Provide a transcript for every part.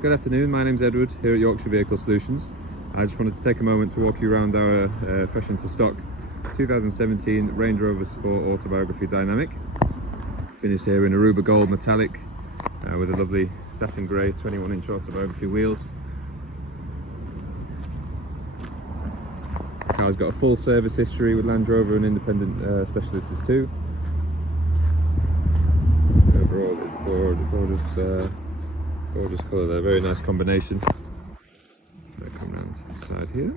Good afternoon, my name's Edward here at Yorkshire Vehicle Solutions. I just wanted to take a moment to walk you around our fresh into stock 2017 Range Rover Sport Autobiography Dynamic. Finished here in Aruba Gold metallic with a lovely satin grey 21-inch autobiography wheels. The car's got a full service history with Land Rover and independent specialists too. Overall it's gorgeous colour there, very nice combination. So I come round to the side here.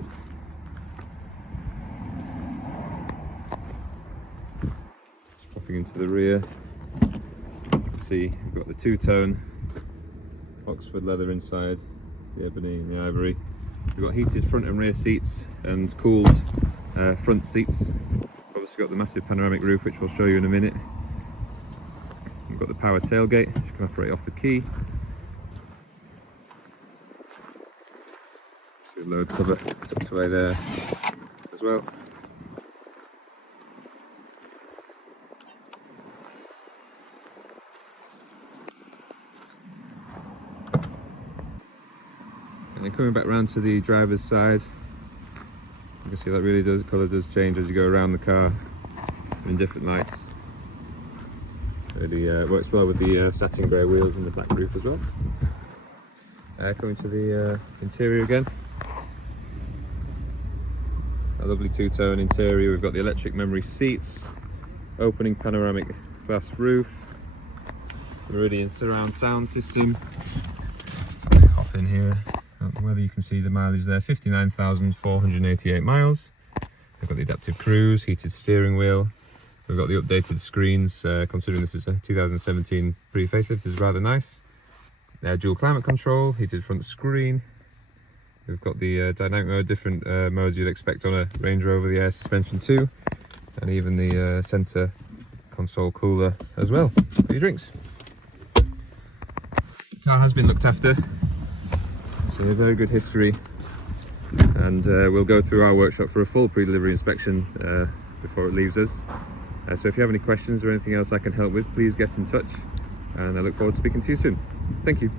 Just popping into the rear. You can see we've got the two-tone Oxford leather inside, the ebony and the ivory. We've got heated front and rear seats and cooled front seats. Obviously got the massive panoramic roof, which we'll show you in a minute. We've got the power tailgate, which you can operate off the key. See the load cover tucked away there as well. And then coming back round to the driver's side, you can see that really does, colour does change as you go around the car in different lights. Really works well with the satin grey wheels and the black roof as well. Coming to the interior again. A lovely two-tone interior. We've got the electric memory seats, opening panoramic glass roof, Meridian surround sound system. Hop in here. I don't know whether you can see the mileage there, 59,488 miles. We've got the adaptive cruise, heated steering wheel. We've got the updated screens, considering this is a 2017 pre-facelift, is rather nice. Dual climate control, heated front screen. We've got the dynamic mode, different modes you'd expect on a Range Rover, the air suspension too, and even the centre console cooler as well for your drinks. The car has been looked after, so a very good history, and we'll go through our workshop for a full pre-delivery inspection before it leaves us. So if you have any questions or anything else I can help with, please get in touch, and I look forward to speaking to you soon. Thank you.